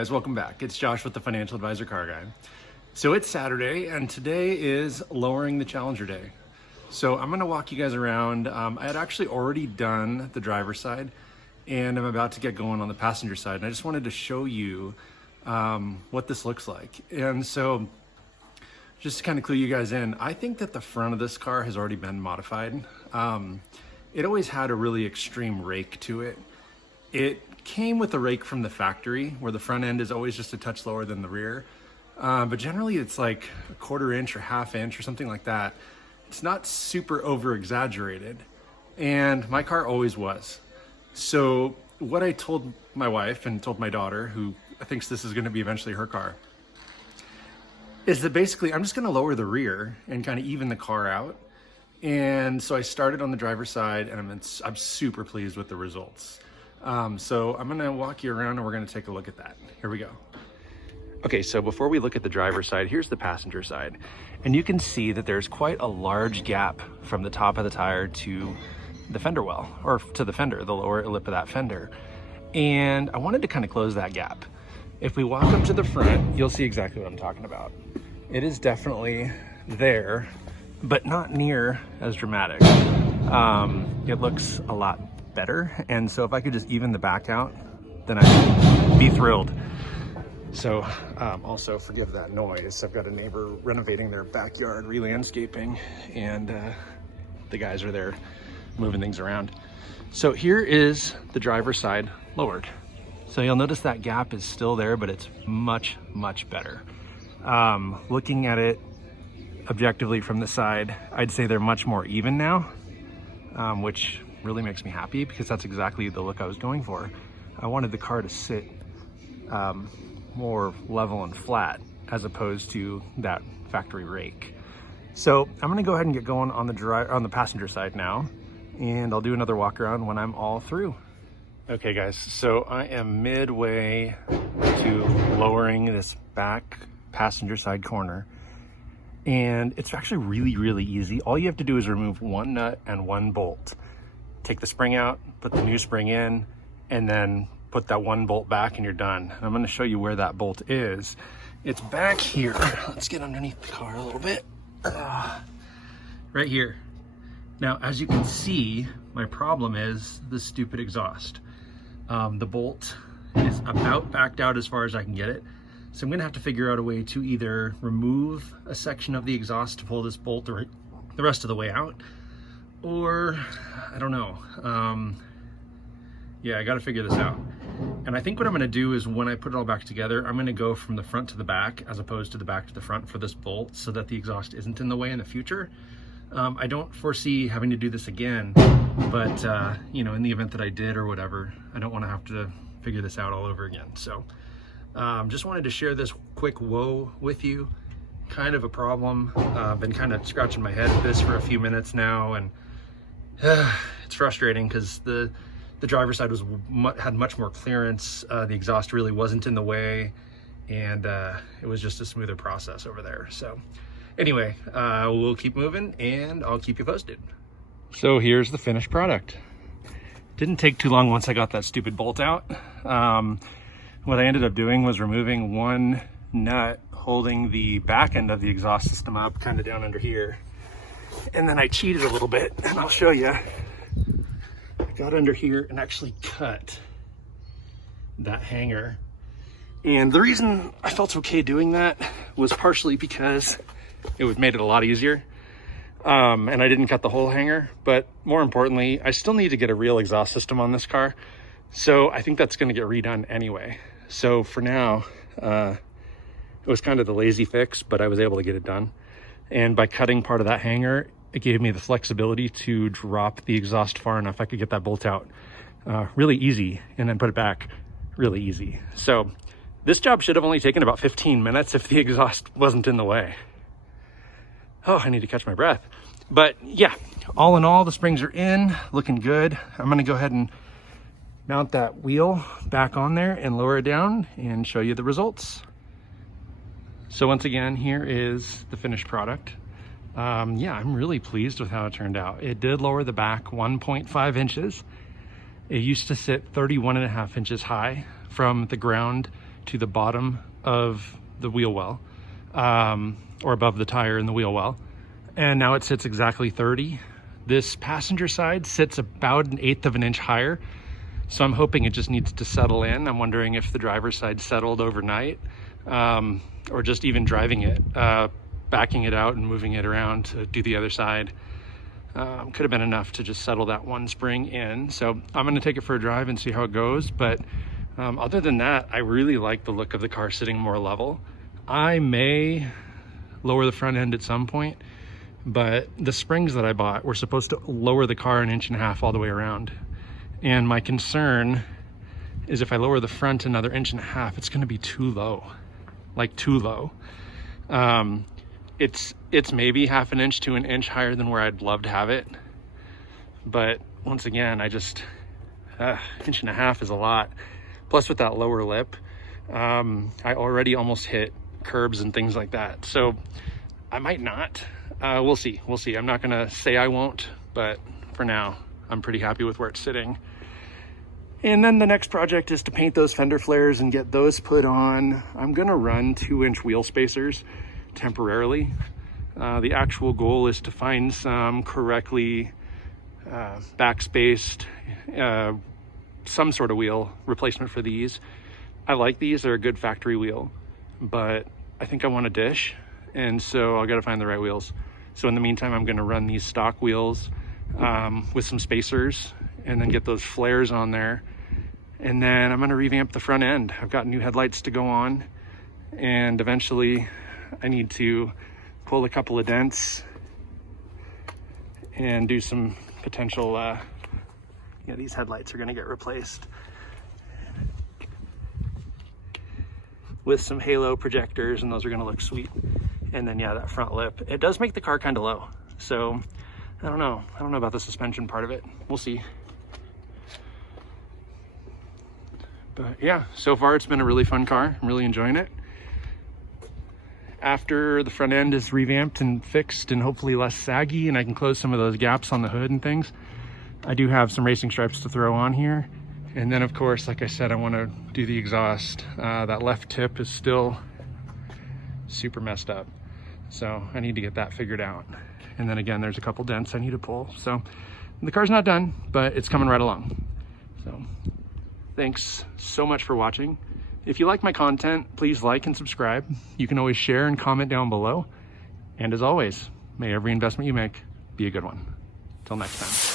guys, welcome back. It's Josh with the Financial Advisor Car Guy. So it's Saturday and today is lowering the Challenger day. So I'm gonna walk you guys around. I had actually already done the driver's side and I'm about to get going on the passenger side. And I just wanted to show you what this looks like. And so just to kind of clue you guys in, I think that the front of this car has already been modified. It always had a really extreme rake to it. It came with a rake from the factory where the front end is always just a touch lower than the rear. But generally it's like a 1/4 inch or 1/2 inch or something like that. It's not super over exaggerated. And my car always was. So what I told my wife and told my daughter, who thinks this is gonna be eventually her car, is that basically I'm just gonna lower the rear and kind of even the car out. And so I started on the driver's side and I'm super pleased with the results. So I'm gonna walk you around and we're gonna take a look at that. Here we go. Okay, so before we look at the driver's side, here's the passenger side. And you can see that there's quite a large gap from the top of the tire to the fender well, or to the fender, the lower lip of that fender. And I wanted to kind of close that gap. If we walk up to the front, you'll see exactly what I'm talking about. It is definitely there, but not near as dramatic. It looks a lot better. And so if I could just even the back out, then I'd be thrilled. So also forgive that noise. I've got a neighbor renovating their backyard, re-landscaping, and the guys are there moving things around. So here is the driver's side lowered. So you'll notice that gap is still there, but it's much, much better. Looking at it objectively from the side, I'd say they're much more even now, which really makes me happy because that's exactly the look I was going for. I wanted the car to sit more level and flat as opposed to that factory rake. So I'm gonna go ahead and get going on the passenger side now, and I'll do another walk around when I'm all through. Okay guys, so I am midway to lowering this back passenger side corner. And it's actually really, really easy. All you have to do is remove one nut and one bolt. Take the spring out, put the new spring in, and then put that one bolt back and you're done. And I'm gonna show you where that bolt is. It's back here. Let's get underneath the car a little bit. Right here. Now, as you can see, my problem is the stupid exhaust. The bolt is about backed out as far as I can get it. So I'm gonna have to figure out a way to either remove a section of the exhaust to pull this bolt the rest of the way out, or I don't know. Yeah, I gotta figure this out. And I think what I'm gonna do is when I put it all back together, I'm gonna go from the front to the back as opposed to the back to the front for this bolt so that the exhaust isn't in the way in the future. I don't foresee having to do this again, but you know, in the event that I did or whatever, I don't wanna have to figure this out all over again. So just wanted to share this quick woe with you. Kind of a problem. Been kind of scratching my head at this for a few minutes now, and it's frustrating because the driver's side had much more clearance. The exhaust really wasn't in the way, and it was just a smoother process over there. So anyway, we'll keep moving and I'll keep you posted. So here's the finished product. Didn't take too long once I got that stupid bolt out. What I ended up doing was removing one nut holding the back end of the exhaust system up kind of down under here. And then I cheated a little bit, and I'll show you. I got under here and actually cut that hanger. And the reason I felt okay doing that was partially because it would made it a lot easier. And I didn't cut the whole hanger, but more importantly, I still need to get a real exhaust system on this car. So I think that's gonna get redone anyway. So for now, it was kind of the lazy fix, but I was able to get it done. And by cutting part of that hanger, it gave me the flexibility to drop the exhaust far enough I could get that bolt out really easy and then put it back really easy. So this job should have only taken about 15 minutes if the exhaust wasn't in the way. Oh, I need to catch my breath. But yeah, all in all, the springs are in, looking good. I'm gonna go ahead and mount that wheel back on there and lower it down and show you the results. So once again, here is the finished product. Yeah, I'm really pleased with how it turned out. It did lower the back 1.5 inches. It used to sit 31.5 inches high from the ground to the bottom of the wheel well, or above the tire in the wheel well. And now it sits exactly 30. This passenger side sits about 1/8 of an inch higher. So I'm hoping it just needs to settle in. I'm wondering if the driver's side settled overnight, or just even driving it, backing it out and moving it around to do the other side. Could have been enough to just settle that one spring in. So I'm gonna take it for a drive and see how it goes. But other than that, I really like the look of the car sitting more level. I may lower the front end at some point, but the springs that I bought were supposed to lower the car 1.5 inches all the way around. And my concern is if I lower the front another 1.5 inches, it's gonna be too low, like too low. It's maybe 1/2 inch to 1 inch higher than where I'd love to have it. But once again, I just, 1.5 inches is a lot. Plus with that lower lip, I already almost hit curbs and things like that. So I might not, we'll see. I'm not gonna say I won't, but for now, I'm pretty happy with where it's sitting. And then the next project is to paint those fender flares and get those put on. I'm gonna run 2-inch wheel spacers temporarily. The actual goal is to find some correctly backspaced, some sort of wheel replacement for these. I like these, they're a good factory wheel, but I think I want a dish, and so I'll gotta find the right wheels. So in the meantime, I'm gonna run these stock wheels with some spacers and then get those flares on there. And then I'm gonna revamp the front end. I've got new headlights to go on, and eventually I need to pull a couple of dents and do some potential, yeah, these headlights are gonna get replaced with some halo projectors, and those are gonna look sweet. And then yeah, that front lip, it does make the car kind of low. So I don't know about the suspension part of it. We'll see. But yeah, so far it's been a really fun car. I'm really enjoying it. After the front end is revamped and fixed and hopefully less saggy and I can close some of those gaps on the hood and things, I do have some racing stripes to throw on here. And then of course, like I said, I want to do the exhaust. That left tip is still super messed up. So I need to get that figured out. And then again, there's a couple dents I need to pull. So the car's not done, but it's coming right along. So thanks so much for watching. If you like my content, please like and subscribe. You can always share and comment down below. And as always, may every investment you make be a good one. Till next time.